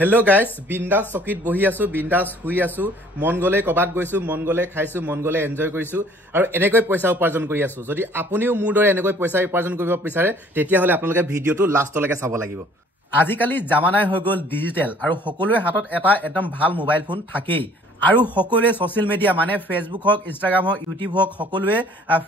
Hello guys, bindas sokit bohi asu, bindas hui asu, mon gole kobat goisu, mon gole khaisu, mon gole enjoy korisu, aru enekoi poisa uparjon kori asu. Jodi apuniu mur dore enekoi poisa uparjon koribo bisare, tetia hole apnaloke video to last leke sabo lagibo. Azikali jamanai hoi gol digital aru hokolue hatot eta ekdom bhal mobile phone thakei. আৰু সকলোৱে social media মানে Facebook হক Instagram হক YouTube হক সকলোৱে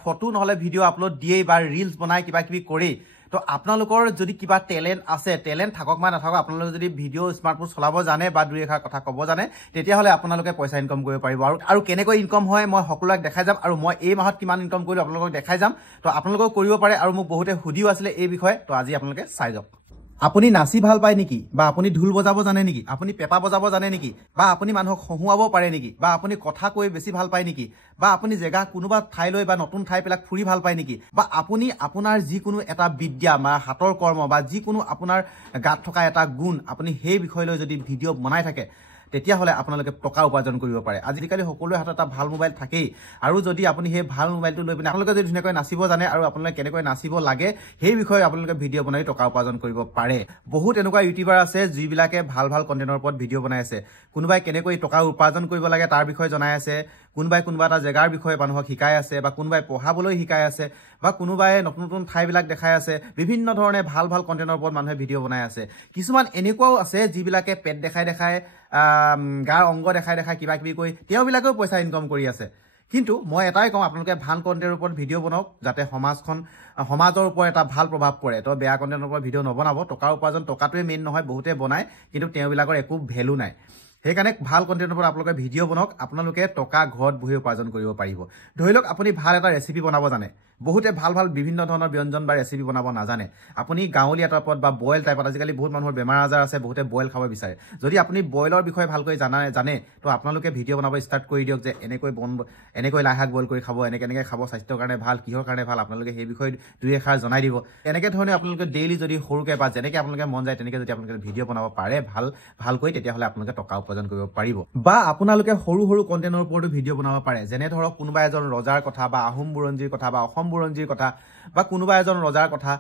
photo নহলে video upload দিয়ে বা reels বনাই কিবা কিবি কৰি তো আপোনালোকৰ যদি কিবা ট্যালেন্ট আছে ট্যালেন্ট থাকক বা নাথাকক আপোনালোকে যদি ভিডিও স্মাৰ্টফোন চলাব জানে বা দুই এষাৰ কথা ক'ব জানে তেতিয়া হলে আপোনালোকে পইচা ইনকাম কৰিব পাৰিব আৰু কেনেকৈ ইনকাম হয় মই সকলোক দেখাই যাম আৰু মই এই মাহত কিমান ইনকাম কৰিলো আপোনালোকক দেখাই যাম তো আপোনালোকক কৰিব পাৰে আৰু মোক বহুতে হুদিও আছিলে এই বিষয়ে তো আজি আপোনালোকে চাই যাওক আপুনি নাচি ভাল পায় নেকি বা আপুনি ঢোল বজাব জানে নেকি আপুনি পেপা বজাব জানে নেকি বা আপুনি মানুহক হহুৱাব পাৰে নেকি বা আপুনি কথা কৈ বেছি ভাল পায় নেকি বা আপুনি জেগা কোনোবা ঠাইলৈ বা নতুন ঠাইবিলাক ফুৰি ভাল পায় নেকি বা আপুনি আপোনাৰ যিকোনো এটা বিদ্যা বা হাতৰ কৰ্ম বা যিকোনো আপোনাৰ গাত থকা এটা গুণ আপুনি সেই বিষয়লৈ যদি ভিডিও বনাই থাকে তেতিয়া হলে আপোনালোকে টকা উপাৰ্জন কৰিব পাৰে আজিকালি সকলোৰে হাতত এটা ভাল মোবাইল থাকেই আৰু যদি আপুনি সেই ভাল মোবাইলটো লৈ পিনে আপোনালোকে যদি ধুনীয়াকৈ নাচিব জানে আৰু আপোনালোকে কেনেকৈ নাচিব লাগে সেই বিষয়ে আপোনালোকে ভিডিও বনাই টকা উপাৰ্জন কৰিব পাৰে বহুত এনেকুৱা ইউটিউবাৰ আছে যিবিলাকে ভাল ভাল কন্টেন্টৰ ওপৰত ভিডিও বনাই আছে কোনোবাই কেনেকৈ টকা উপাৰ্জন কৰিব লাগে তাৰ বিষয়ে জনাই আছে কোনোবাই কোনোবা এটা জেগাৰ বিষয়ে মানুহক শিকাই আছে বা কোনোবাই পঢ়াবলৈ শিকাই আছে বা কোনোবাই নতুন নতুন ঠাইবিলাক দেখাই আছে বিভিন্ন ধৰণে ভাল ভাল কন্টেন্টৰ ওপৰত মানুহে ভিডিও বনাই আছে কিছুমান এনেকুৱাও আছে যিবিলাকে পেট দেখাই গাৰ অংগ দেখাই কিবা কিবি কৈ তেওঁবিলাকেও পইচা ইনকাম কৰি আছে কিন্তু মই এটাই কম আপোনালোকে ভাল কন্টেন্টৰ ওপৰত ভিডিও বনাওক যাতে সমাজৰ ওপৰত এটা ভাল প্ৰভাৱ পৰে তো বেয়া কন্টেন্টৰ ওপৰত ভিডিও নবনাব টকাৰ উপাৰ্জন টকাটোৱে মেইন নহয় বহুতে বনায় কিন্তু তেওঁবিলাকৰ একো ভ্যালু নাই সেইকাৰণে ভাল কন্টেন্টৰ ওপৰত আপোনালোকে ভিডিও বনাওক আপোনালোকে টকা ঘৰত বহি উপাৰ্জন কৰিব পাৰিব ধৰি লওক আপুনি ভাল এটা ৰেচিপি বনাব জানে বহুতে ভাল ভাল বিভিন্ন ধৰণৰ ব্যঞ্জন বা ৰেচিপি বনাব নাজানে আপুনি গাঁৱলীয়া টাইপত বা বইল টাইপত আজিকালি বহুত মানুহৰ বেমাৰ আজাৰ আছে বহুতে বইল খাব বিচাৰে যদি আপুনি বইলৰ বিষয়ে ভালকৈ জানে তো আপোনালোকে ভিডিও বনাব ষ্টাৰ্ট কৰি দিয়ক যে এনেকৈ লাই শাক বইল কৰি খাব এনেকৈ খাব স্বাস্থ্যৰ কাৰণে ভাল কিহৰ কাৰণে ভাল আপোনালোকে সেই বিষয়ে দুই এষাৰ জনাই দিব এনেকৈ ধৰণে আপোনালোকে ডেইলি যদি সৰুকৈ বা যেনেকৈ আপোনালোকে মন যায় তেনেকৈ যদি আপোনালোকে ভিডিও বনাব পাৰে ভালকৈ তেতিয়াহ'লে আপোনালোকে টকা উপাৰ্জন কৰিব পাৰিব বা আপোনালোকে সৰু সৰু কন্টেন্টৰ ওপৰতো ভিডিও বনাব পাৰে যেনে ধৰক কোনোবা এজন ৰজাৰ কথা বা আহোম বুৰঞ্জীৰ কথা বা অসম বুৰঞ্জীৰ কথা বা কোনোবা এজন ৰজাৰ কথা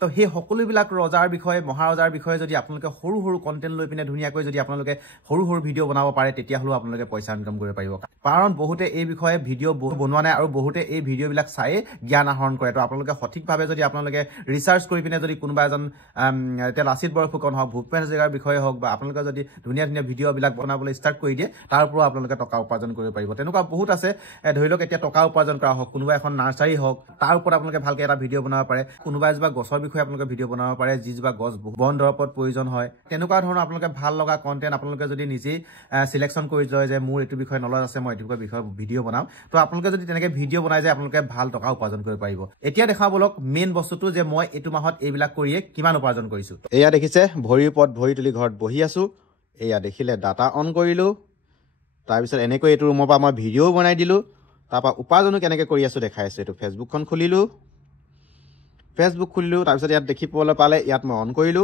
তো সেই সকলোবিলাক ৰজাৰ বিষয়ে মহাৰজাৰ বিষয়ে যদি আপোনালোকে সৰু সৰু কন্টেন্ট লৈ পিনে ধুনীয়াকৈ যদি আপোনালোকে সৰু সৰু ভিডিও বনাব পাৰে তেতিয়া হলেও আপোনালোকে পইচা ইনকাম কৰিব পাৰিব কাৰণ বহুতে এই বিষয়ে ভিডিও বনোৱা নাই আৰু বহুতে এই ভিডিওবিলাক চাই জ্ঞান আহৰণ কৰে তো আপোনালোকে সঠিকভাৱে যদি আপোনালোকে ৰিচাৰ্চ কৰি পিনে যদি কোনোবা এজন এতিয়া লাচিত বৰফুকন হওক ভূপেন হাজৰিকাৰ বিষয়ে হওক বা আপোনালোকে যদি ধুনীয়া ধুনীয়া ভিডিওবিলাক বনাবলৈ ষ্টাৰ্ট কৰি দিয়ে তাৰ পৰা আপোনালোকে টকা উপাৰ্জন কৰিব পাৰিব তেনেকুৱা বহুত আছে ধৰি লওক এতিয়া টকা উপাৰ্জন কৰা হওক কোনোবা এখন নাৰ্চাৰী হওক তাৰ ওপৰত আপোনালোকে ভালকৈ এটা ভিডিও বনাব পাৰে কোনোবা এজোপা গছৰ বিষয়ে আপোনালোকে ভিডিও বনাব পাৰে যিজোপা গছ বন দৰৱত প্ৰয়োজন হয় তেনেকুৱা ধৰণৰ আপোনালোকে ভাল লগা কন্টেন্ট আপোনালোকে যদি নিজেই সিলেকশ্যন কৰি লয় যে মোৰ এইটো বিষয়ে নলেজ আছে মই এইটো বিষয়ে ভিডিও বনাম তো আপোনালোকে যদি তেনেকৈ ভিডিও বনাই যায় আপোনালোকে ভাল টকা উপাৰ্জন কৰিব পাৰিব এতিয়া দেখা বলক মেইন বস্তুটো যে মই এইটো মাহত এইবিলাক কৰিয়ে কিমান উপাৰ্জন কৰিছো এয়া দেখিছে ভৰিৰ ওপৰত ভৰি তুলি ঘৰত বহি আছো এয়া দেখিলে ডাটা অন কৰিলো তাৰপিছত এনেকৈ এইটো ৰুমৰ পৰা মই ভিডিও বনাই দিলো তাৰপৰা উপাৰ্জনো কেনেকৈ কৰি আছো দেখাই আছো এইটো ফেচবুকখন খুলিলো তাৰপিছত ইয়াত দেখিবলৈ পালে ইয়াত মই অন কৰিলো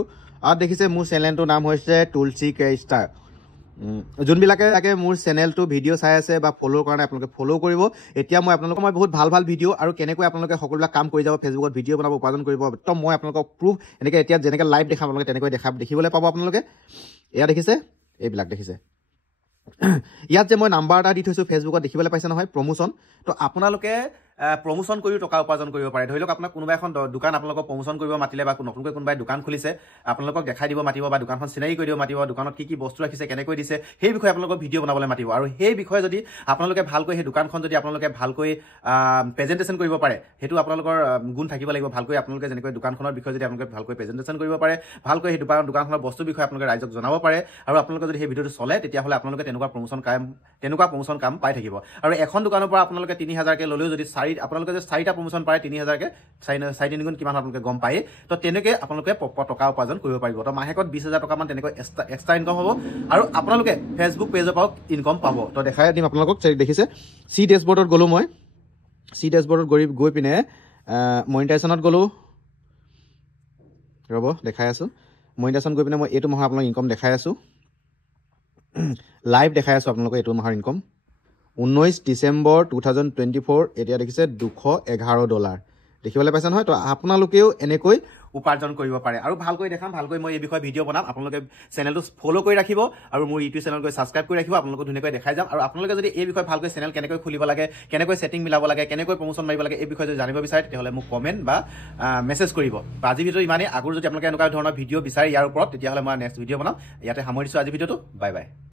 আৰু দেখিছে মোৰ চেনেলটোৰ নাম হৈছে তুলসী কে ষ্টাৰ যোনবিলাকে মোৰ চেনেলটো ভিডিও চাই আছে বা ফ'ল' কাৰণে আপোনালোকে ফ'ল' কৰিব এতিয়া মই আপোনালোকক বহুত ভাল ভাল ভিডিও আৰু কেনেকৈ আপোনালোকে সকলোবিলাক কাম কৰি যাব ফেচবুকত ভিডিও বনাব উপাৰ্জন কৰিব একদম মই আপোনালোকক প্ৰুফ এনেকৈ এতিয়া যেনেকৈ লাইভ দেখাম আপোনালোকে তেনেকৈ দেখিবলৈ পাব আপোনালোকে এয়া দেখিছে এইবিলাক দেখিছে ইয়াত যে মই নাম্বাৰ এটা দি থৈছো ফেচবুকত দেখিবলৈ পাইছে নহয় প্ৰমোশ্যন তো আপোনালোকে প্ৰমোশ্যন কৰিও টকা উপাৰ্জন কৰিব পাৰে ধৰি লওক আপোনাক কোনোবা এখন দোকান আপোনালোকক প্ৰমোশ্যন কৰিব মাতিলে বা নতুনকৈ কোনোবাই দোকান খুলিছে আপোনালোকক দেখাই দিব মাতিব বা দোকানখন চিনাৰি কৰি দিব মাতিব দোকানত কি বস্তু ৰাখিছে কেনেকৈ দিছে সেই বিষয়ে আপোনালোকক ভিডিও বনাবলৈ মাতিব আৰু সেই বিষয়ে যদি আপোনালোকে ভালকৈ সেই দোকানখন যদি আপোনালোকে ভালকৈ প্ৰেজেণ্টেশ্যন কৰিব পাৰে সেইটো আপোনালোকৰ গুণ থাকিব লাগিব ভালকৈ আপোনালোকে যেনেকৈ দোকানখনৰ বিষয়ে যদি আপোনালোকে ভালকৈ প্ৰেজেণ্টেশ্যন কৰিব পাৰে ভালকৈ সেই দোকানখনৰ বস্তুৰ বিষয়ে আপোনালোকে ৰাইজক জনাব পাৰে আৰু আপোনালোকে যদি সেই ভিডিঅ'টো চলে তেতিয়াহ'লে আপোনালোকে তেনেকুৱা প্ৰমোশ্যন কাম পাই থাকিব আৰু এখন দোকানৰ পৰা আপোনালোকে 3000কে ল'লেও যদি আপোনালোকে যে 4টা প্ৰমোশ্যন পায় 3000কে 4 গুণ কিমান আপোনালোকে গম পায় তো তেনেকৈ আপোনালোকে টকা উপাৰ্জন কৰিব পাৰিব তো মাহেকত 20000 টকা মান তেনেকৈ এক্সট্ৰা ইনকাম হ'ব আৰু আপোনালোকে ফেচবুক পেজৰ পৰাও ইনকাম পাব তো দেখাই দিম আপোনালোকক দেখিছে চি ডেছবৰ্ডত গ'লো মই চি ডেছবৰ্ডত গৈ পিনে মনিটাইজেশ্যনত গ'লো ৰ'ব দেখাই আছো মনিটাইজেশ্যন গৈ পিনে মই এইটো মাহৰ আপোনালোক ইনকাম দেখাই আছো লাইভ দেখাই আছো আপোনালোকক এইটো মাহৰ ইনকাম 19 ডিসেম্বৰ 2024 এতিয়া দেখিছে $211 দেখিবলৈ পাইছে নহয় তো আপোনালোকেও এনেকৈ উপাৰ্জন কৰিব পাৰে আৰু ভালকৈ দেখাম ভালকৈ মই এই বিষয়ে ভিডিঅ' বনাম আপোনালোকে চেনেলটো ফ'ল' কৰি ৰাখিব আৰু মোৰ ইউটিউব চেনেল গৈ ছাবস্ক্ৰাইব কৰি ৰাখিব আপোনালোকক ধুনীয়াকৈ দেখাই যাম আৰু আপোনালোকে যদি এই বিষয়ে ভালকৈ চেনেল কেনেকৈ খুলিব লাগে কেনেকৈ ছেটিং মিলাব লাগে কেনেকৈ প্ৰমোশ্যন মাৰিব লাগে এই বিষয়ে যদি জানিব বিচাৰে তেতিয়াহ'লে মোক কমেণ্ট বা মেছেজ কৰিব আজিৰ ভিডিঅ' ইমানেই আগৰ যদি আপোনালোকে এনেকুৱা ধৰণৰ ভিডিঅ' বিচাৰে ইয়াৰ ওপৰত তেতিয়াহ'লে মই নেক্সট ভিডিঅ' বনাম ইয়াতে সামৰিছোঁ আজিৰ ভিডিঅ'টো বাই বাই